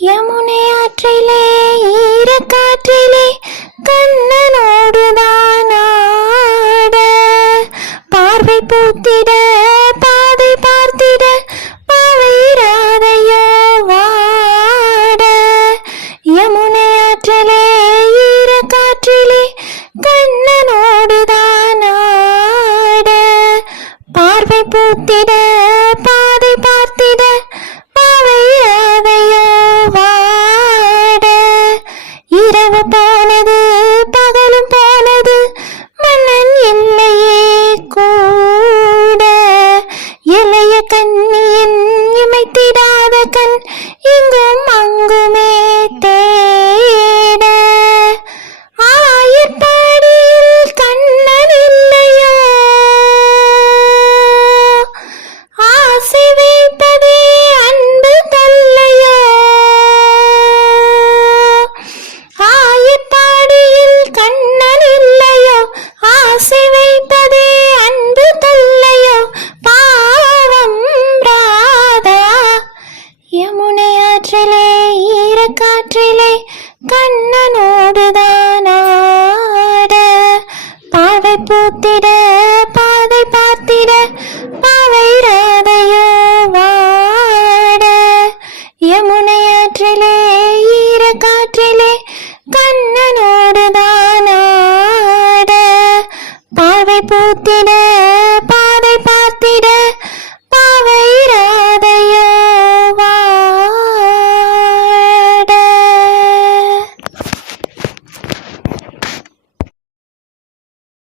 யமுனை ஆற்றிலே ஈரக்காற்றிலே கண்ணனோடுதான் ஆட. பார்வை பூத்திட பாதை பார்த்திட பாவைராதையோ வாட. யமுனை ஆற்றிலே ஈரக்காற்றிலே கண்ணனோடுதான் ஆட. பார்வை பூத்திட பாதை பார்த்திட காற்றிலே ஆற்றிலே ஈரக்காற்றிலே கண்ணனோடுதான் ஆட பாவை பூத்திட பாதை பார்த்திட பாவை ராதையோ வாட. யமுனையாற்றிலே ஈரக்காற்றிலே கண்ணனோடுதான் ஆட பாவை பூத்திட பாதை